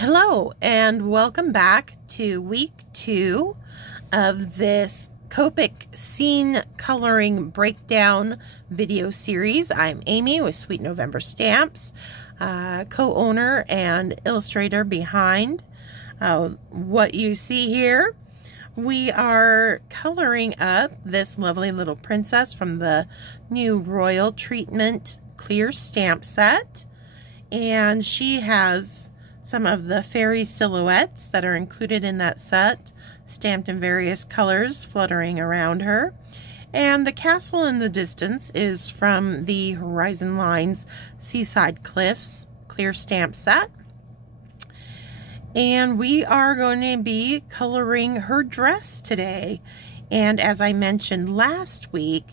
Hello and welcome back to week 2 of this Copic scene coloring breakdown video series. I'm Amy with Sweet November Stamps, co-owner and illustrator behind what you see here. We are coloring up this lovely little princess from the new Royal Treatment clear stamp set, and she has some of the fairy silhouettes that are included in that set, stamped in various colors, fluttering around her. And the castle in the distance is from the Horizon Lines Seaside Cliffs clear stamp set. And we are going to be coloring her dress today. And as I mentioned last week,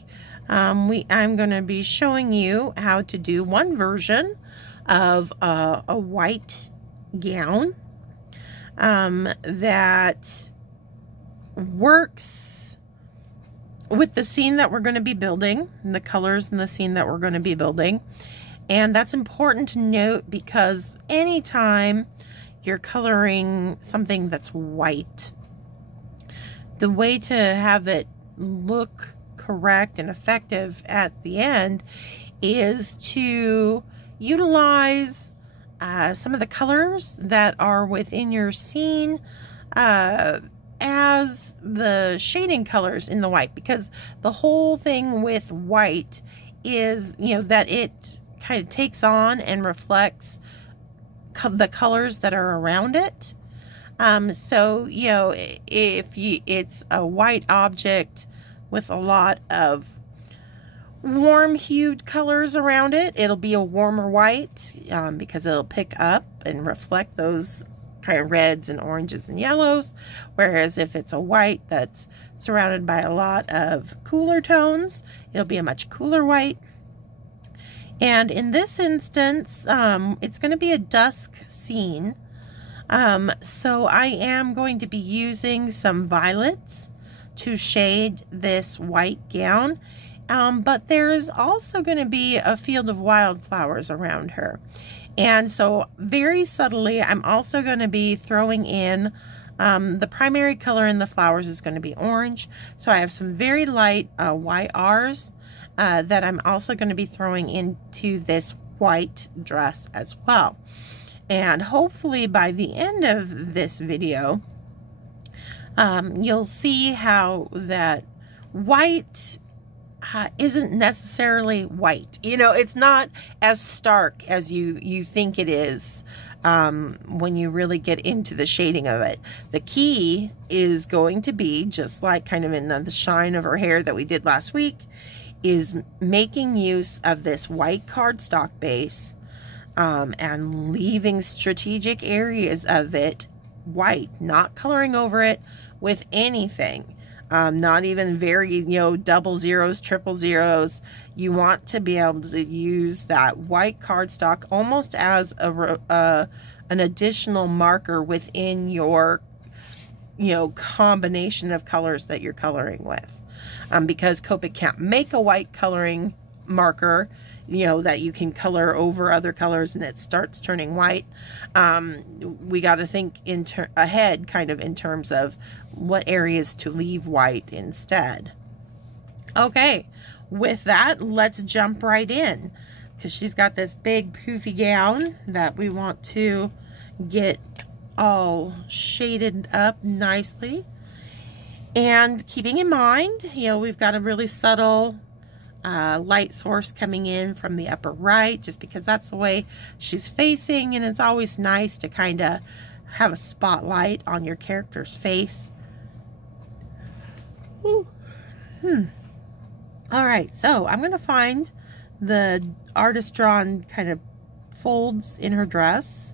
I'm going to be showing you how to do one version of a white gown that works with the scene that we're going to be building, and the colors in the scene that we're going to be building. And that's important to note because anytime you're coloring something that's white, the way to have it look correct and effective at the end is to utilize some of the colors that are within your scene as the shading colors in the white, because the whole thing with white is, that it kind of takes on and reflects the colors that are around it. So, if it's a white object with a lot of warm hued colors around it, it'll be a warmer white because it'll pick up and reflect those kind of reds and oranges and yellows. Whereas if it's a white that's surrounded by a lot of cooler tones, it'll be a much cooler white. And in this instance, it's going to be a dusk scene. So I am going to be using some violets to shade this white gown. But there's also going to be a field of wildflowers around her. And so very subtly, I'm also going to be throwing in, the primary color in the flowers is going to be orange. So I have some very light YRs that I'm also going to be throwing into this white dress as well. And hopefully by the end of this video, you'll see how that white isn't necessarily white. It's not as stark as you think it is when you really get into the shading of it. The key is going to be, just like kind of in the shine of her hair that we did last week, is making use of this white cardstock base and leaving strategic areas of it white, not coloring over it with anything. Not even very, double zeros, triple zeros. You want to be able to use that white cardstock almost as an additional marker within your, combination of colors that you're coloring with. Because Copic can't make a white coloring marker, that you can color over other colors and it starts turning white. We got to think ahead kind of in terms of what areas to leave white instead. Okay, with that, let's jump right in, because she's got this big poofy gown that we want to get all shaded up nicely. And keeping in mind, we've got a really subtle light source coming in from the upper right, just because that's the way she's facing, and it's always nice to kind of have a spotlight on your character's face. Alright, so I'm going to find the artist drawn kind of folds in her dress,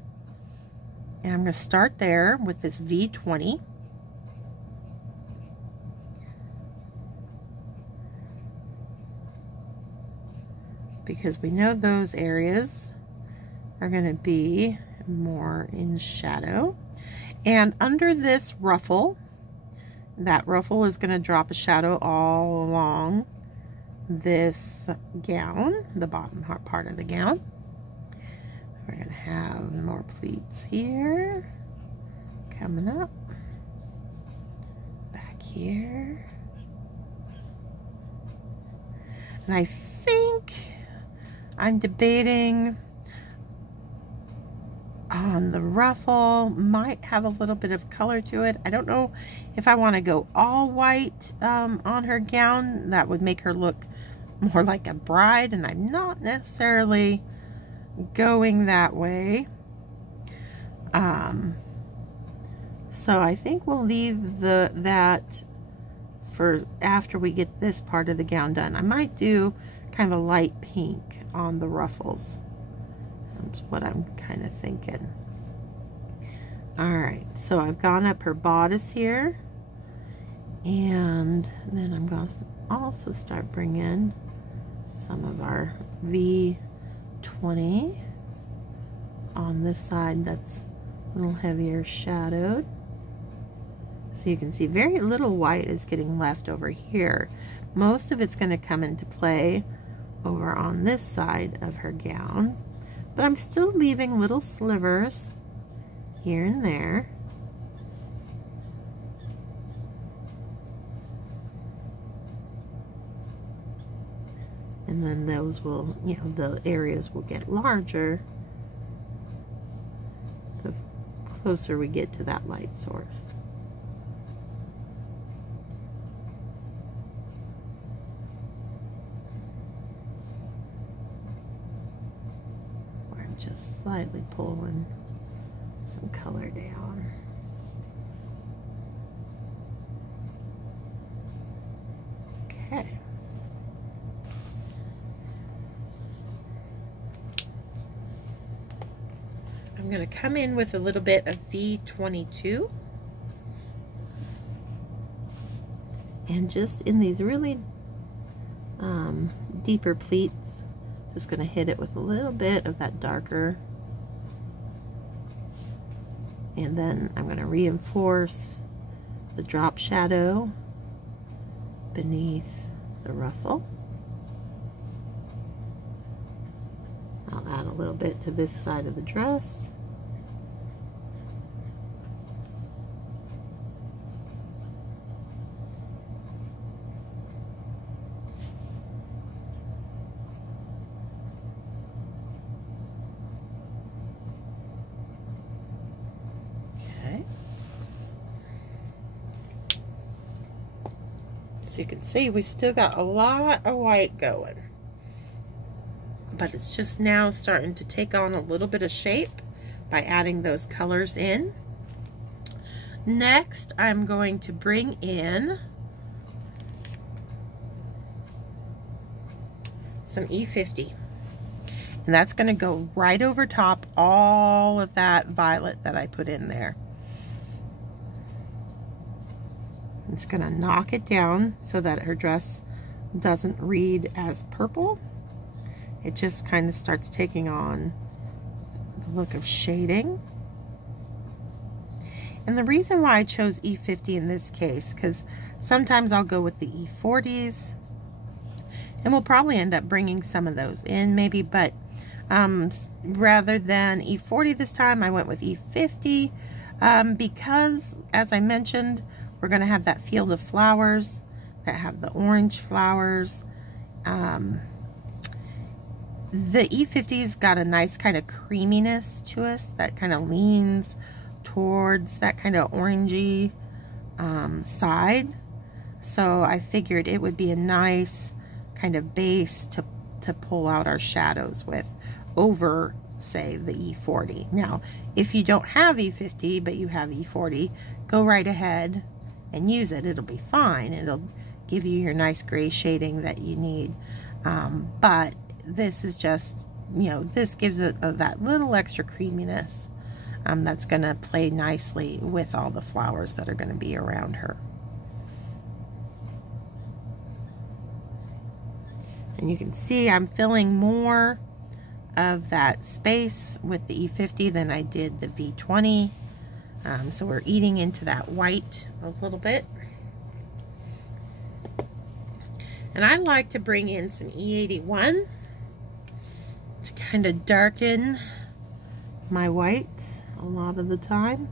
and I'm going to start there with this V20. Because we know those areas are going to be more in shadow. And under this ruffle, that ruffle is going to drop a shadow all along this gown, the bottom part of the gown. We're gonna have more pleats here, coming up, back here. And I think I'm debating on the ruffle, might have a little bit of color to it. I don't know if I want to go all white on her gown. That would make her look more like a bride, and I'm not necessarily going that way. So I think we'll leave that for after we get this part of the gown done. I might do kind of a light pink on the ruffles. That's what I'm kind of thinking. Alright, so I've gone up her bodice here, and then I'm going to also start bringing some of our V20 on this side that's a little heavier shadowed. So you can see very little white is getting left over here. Most of it's going to come into play over on this side of her gown, but I'm still leaving little slivers here and there. And then those will, you know, the areas will get larger the closer we get to that light source. Just slightly pulling some color down. Okay. I'm going to come in with a little bit of V22. And just in these really deeper pleats, just going to hit it with a little bit of that darker, and then I'm going to reinforce the drop shadow beneath the ruffle. I'll add a little bit to this side of the dress. So you can see we still got a lot of white going, but it's just now starting to take on a little bit of shape by adding those colors in. Next, I'm going to bring in some E50, and that's going to go right over top all of that violet that I put in there. It's going to knock it down so that her dress doesn't read as purple. It just kind of starts taking on the look of shading. And the reason why I chose E50 in this case, because sometimes I'll go with the E40s, and we'll probably end up bringing some of those in maybe, but rather than E40 this time, I went with E50 because, as I mentioned, we're going to have that field of flowers that have the orange flowers. The E50's got a nice kind of creaminess to us that kind of leans towards that kind of orangey side. So I figured it would be a nice kind of base to pull out our shadows with over, say, the E40. Now, if you don't have E50 but you have E40, go right ahead and use it. It'll be fine. It'll give you your nice gray shading that you need. But this is just, you know, this gives it that little extra creaminess that's going to play nicely with all the flowers that are going to be around her. And you can see I'm filling more of that space with the E50 than I did the V20. So we're eating into that white a little bit. And I like to bring in some E81 to kind of darken my whites a lot of the time.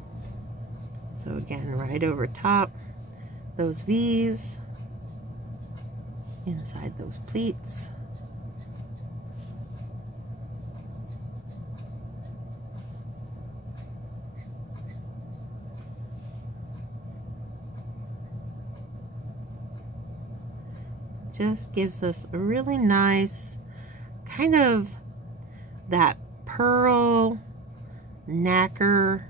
So again, right over top, those V's, inside those pleats. Just gives us a really nice kind of that pearl nacre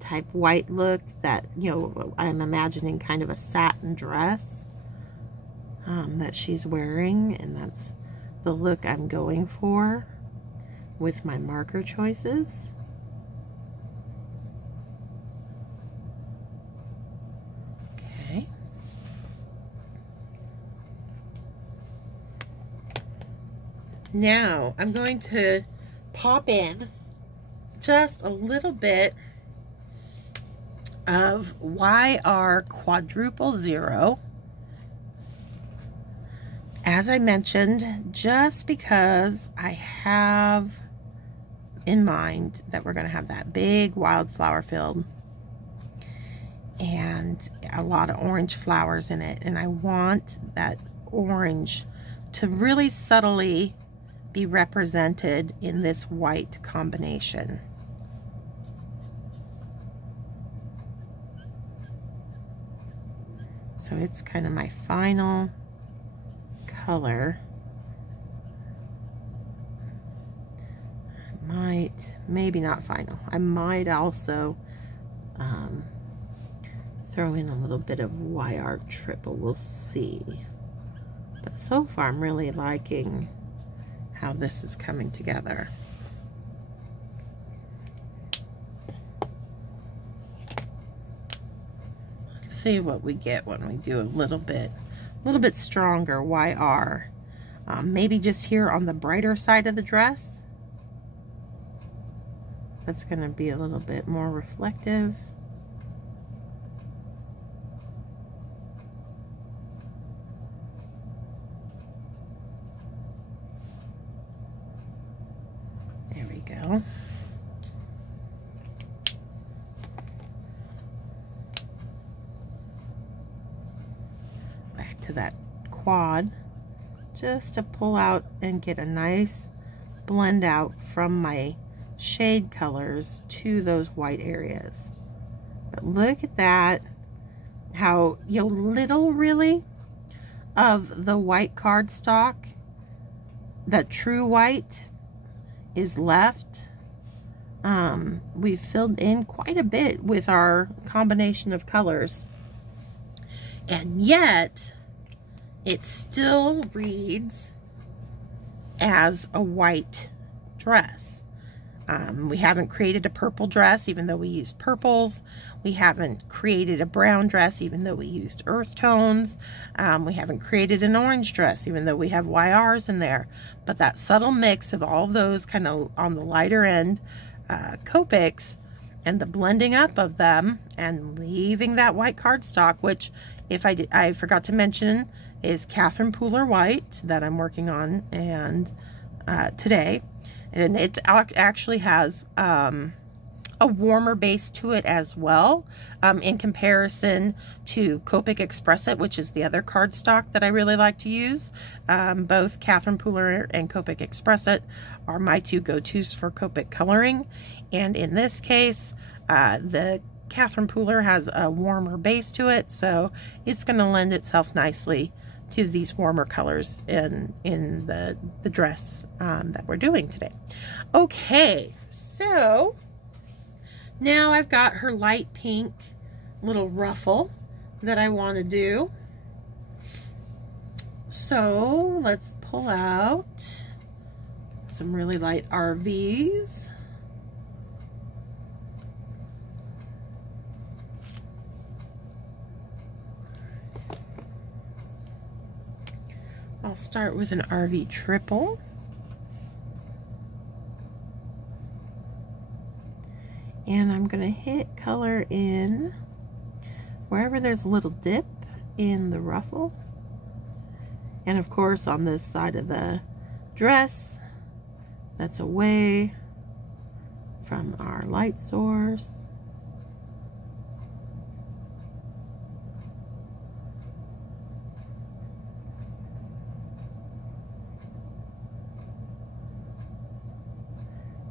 type white look that, you know, I'm imagining kind of a satin dress that she's wearing, and that's the look I'm going for with my marker choices. Okay. Now I'm going to pop in just a little bit of YR quadruple 0. As I mentioned, just because I have in mind that we're going to have that big wildflower field and a lot of orange flowers in it, and I want that orange to really subtly be represented in this white combination. So it's kind of my final color. I might, maybe not final, I might also throw in a little bit of YR triple, we'll see. But so far I'm really liking how this is coming together. Let's see what we get when we do a little bit stronger YR. Maybe just here on the brighter side of the dress. That's going to be a little bit more reflective. There we go. Back to that quad, just to pull out and get a nice blend out from my shade colors to those white areas. But look at that, how, you know, little really of the white cardstock, that true white, is left. We've filled in quite a bit with our combination of colors, and yet it still reads as a white dress. We haven't created a purple dress even though we used purples. We haven't created a brown dress even though we used earth tones. We haven't created an orange dress even though we have YRs in there. But that subtle mix of all of those kind of on the lighter end Copics and the blending up of them and leaving that white cardstock, which if I forgot to mention is Catherine Pooler white that I'm working on and today. And it actually has a warmer base to it as well, in comparison to Copic Express It, which is the other cardstock that I really like to use. Both Catherine Pooler and Copic Express It are my two go-tos for Copic coloring. And in this case, the Catherine Pooler has a warmer base to it, so it's going to lend itself nicely to these warmer colors in the dress that we're doing today. Okay, so now I've got her light pink little ruffle that I want to do. So let's pull out some really light RVs. I'll start with an RV triple. And I'm going to hit color in wherever there's a little dip in the ruffle. And of course on this side of the dress that's away from our light source.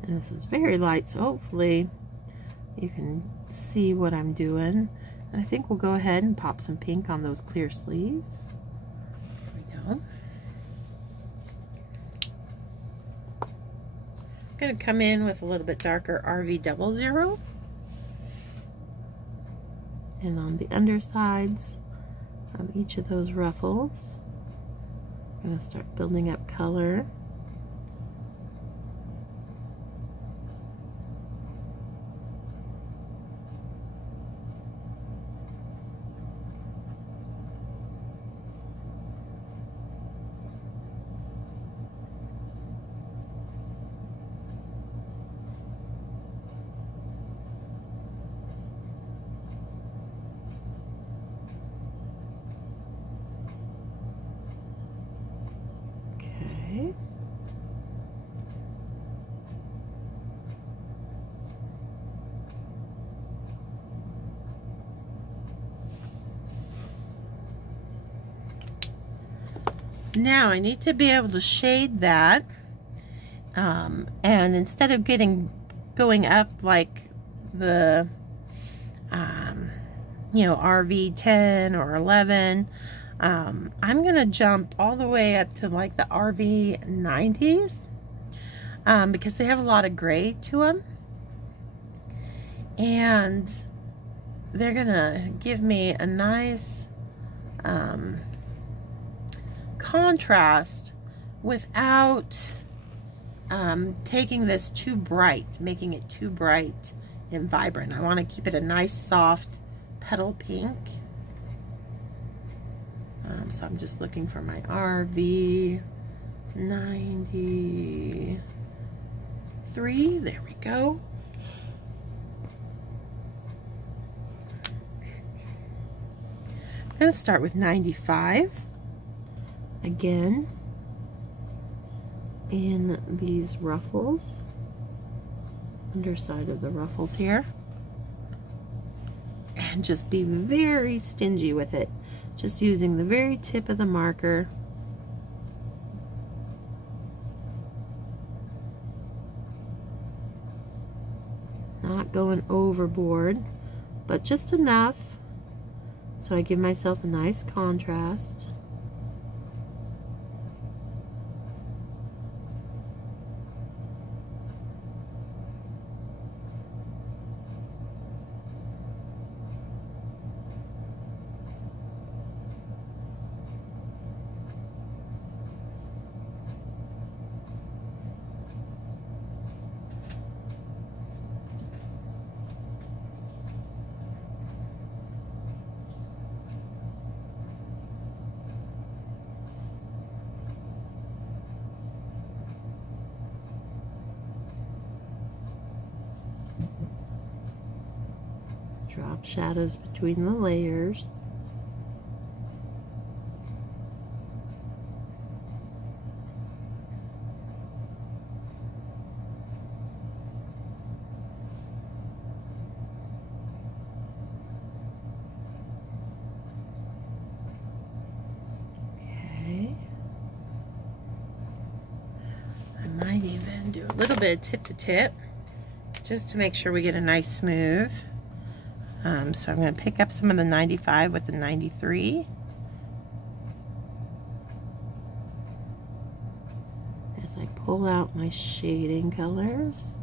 And this is very light, so hopefully you can see what I'm doing. And I think we'll go ahead and pop some pink on those clear sleeves. There we go. I'm going to come in with a little bit darker RV00. And on the undersides of each of those ruffles, I'm going to start building up color. Now I need to be able to shade that, and instead of going up like the you know, RV 10 or 11, I'm gonna jump all the way up to like the RV 90s, because they have a lot of gray to them, and they're gonna give me a nice contrast without taking this too bright, making it too bright and vibrant. I want to keep it a nice soft petal pink. So I'm just looking for my RV 93. There we go. I'm going to start with 95 again in these ruffles, underside of the ruffles here, and just be very stingy with it, just using the very tip of the marker. Not going overboard, but just enough so I give myself a nice contrast. Drop shadows between the layers. Okay. I might even do a little bit of tip to tip just to make sure we get a nice smooth. So I'm going to pick up some of the 95 with the 93. As I pull out my shading colors.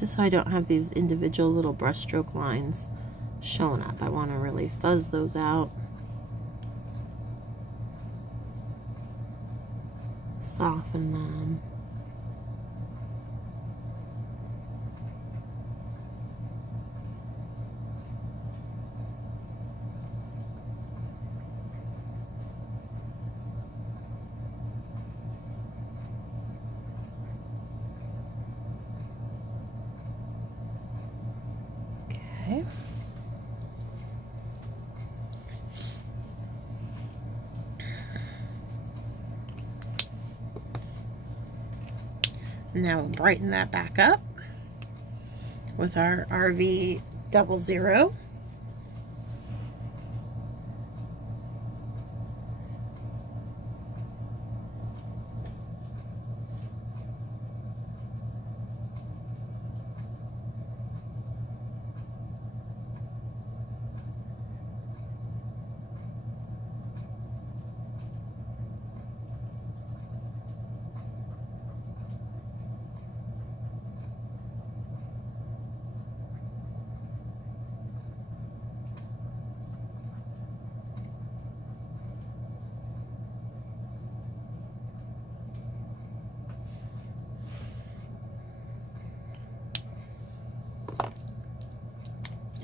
Just so I don't have these individual little brushstroke lines showing up. I want to really fuzz those out. Soften them. Now we'll brighten that back up with our RV 00.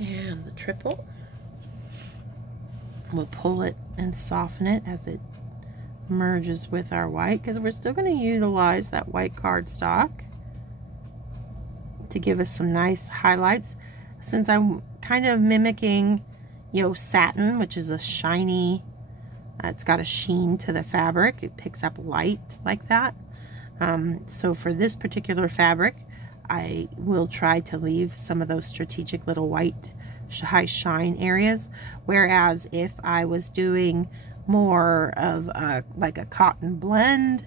And the triple, we'll pull it and soften it as it merges with our white, because we're still going to utilize that white cardstock to give us some nice highlights. Since I'm kind of mimicking, you know, satin, which is a shiny, it's got a sheen to the fabric. It picks up light like that. So for this particular fabric, I will try to leave some of those strategic little white high shine areas. Whereas if I was doing more of like a cotton blend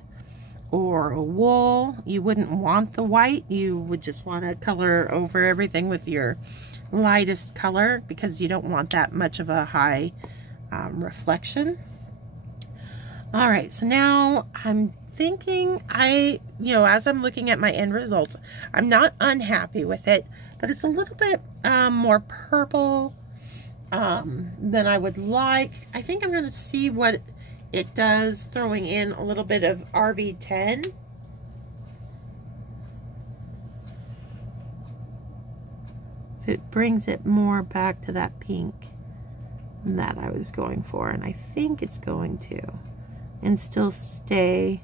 or a wool, you wouldn't want the white. You would just want to color over everything with your lightest color, because you don't want that much of a high reflection. All right, so now I'm thinking, as I'm looking at my end results, I'm not unhappy with it, but it's a little bit more purple than I would like. I think I'm going to see what it does throwing in a little bit of RV10. If it brings it more back to that pink that I was going for, and I think it's going to, and still stay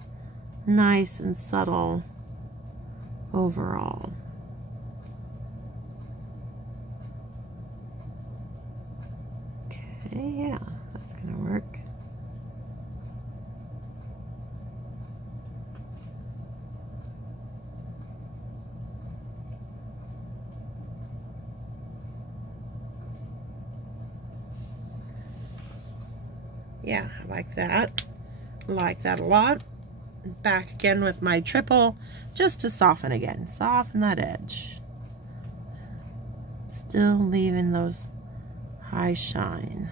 nice and subtle overall. Okay, yeah, that's gonna work. Yeah, I like that. I like that a lot. Back again with my triple, just to soften again. Soften that edge. Still leaving those high shine.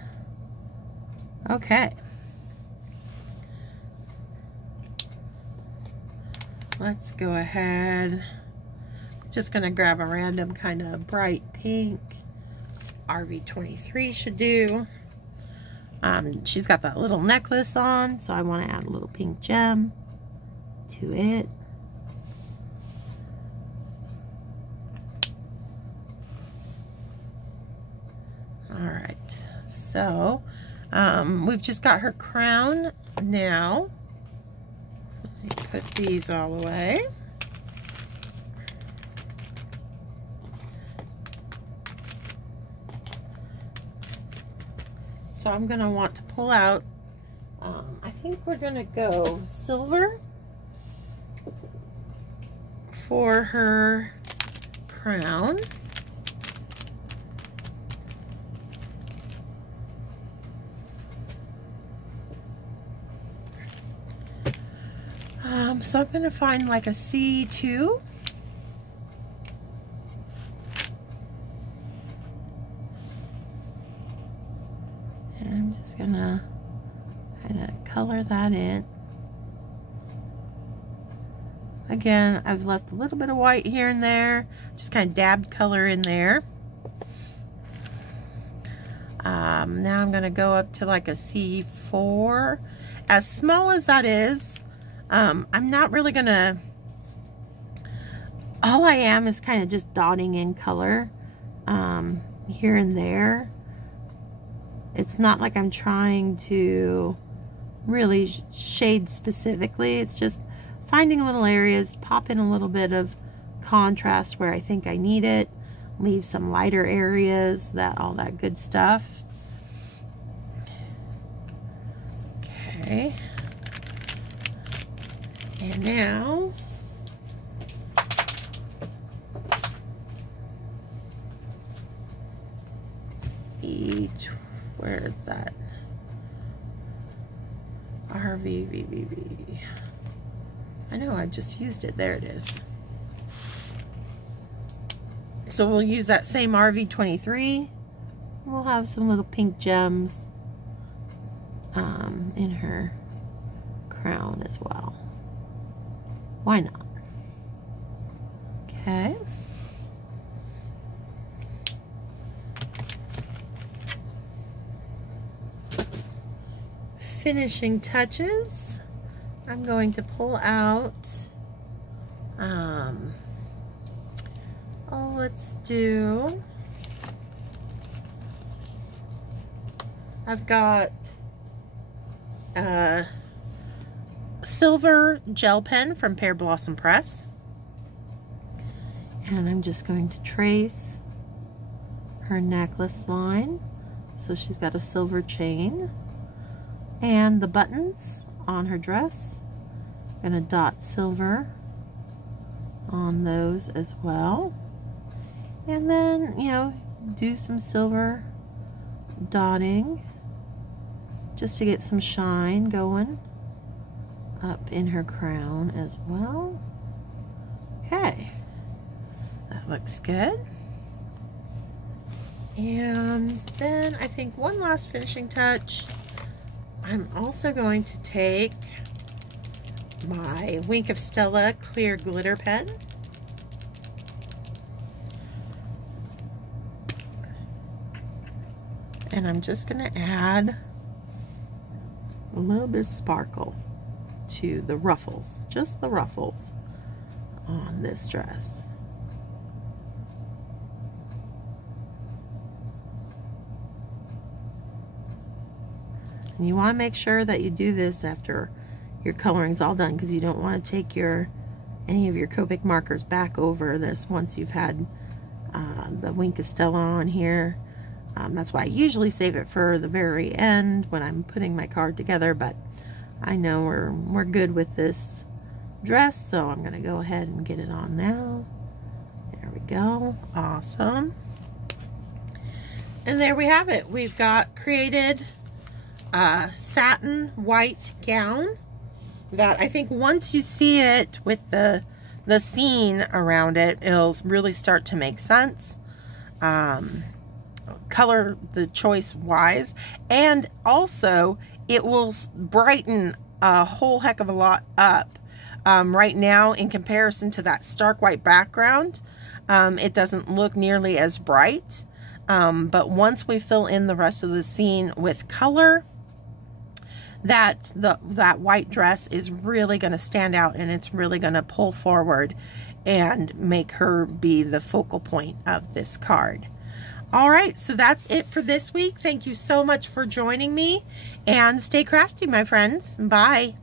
Okay. Let's go ahead. Just gonna grab a random kind of bright pink. RV23 should do. She's got that little necklace on, so I want to add a little pink gem to it. All right, so we've just got her crown now. Let me put these all away. So I'm going to want to pull out, I think we're going to go silver for her crown. So I'm going to find like a C2. I'm just gonna kind of color that in. Again, I've left a little bit of white here and there, just kind of dabbed color in there. Now I'm gonna go up to like a C4. As small as that is, I'm not really gonna, all I am is kind of just dotting in color here and there. It's not like I'm trying to really shade specifically. It's just finding little areas, pop in a little bit of contrast where I think I need it, leave some lighter areas, all that good stuff. Okay. And now RVVVV. I know, I just used it. There it is. So we'll use that same RV23. We'll have some little pink gems in her crown as well. Why not? Okay. Finishing touches. I'm going to pull out, let's do, I've got a silver gel pen from Pear Blossom Press, and I'm just going to trace her necklace line. So she's got a silver chain, and the buttons on her dress, I'm gonna dot silver on those as well, and then, you know, do some silver dotting just to get some shine going up in her crown as well. Okay, that looks good. And then I think one last finishing touch, I'm also going to take my Wink of Stella clear glitter pen, and I'm just going to add a little bit of sparkle to the ruffles, just the ruffles on this dress. And you want to make sure that you do this after your coloring's all done, because you don't want to take any of your Copic markers back over this once you've had the Wink of Stella on here. That's why I usually save it for the very end when I'm putting my card together, but I know we're good with this dress, so I'm going to go ahead and get it on now. There we go. Awesome. And there we have it. We've got created a satin white gown that I think once you see it with the scene around it, it'll really start to make sense. Color the choice wise, and also it will brighten a whole heck of a lot up. Right now, in comparison to that stark white background, it doesn't look nearly as bright, but once we fill in the rest of the scene with color, that white dress is really going to stand out, and it's really going to pull forward and make her be the focal point of this card. All right, so that's it for this week. Thank you so much for joining me, and stay crafty, my friends. Bye.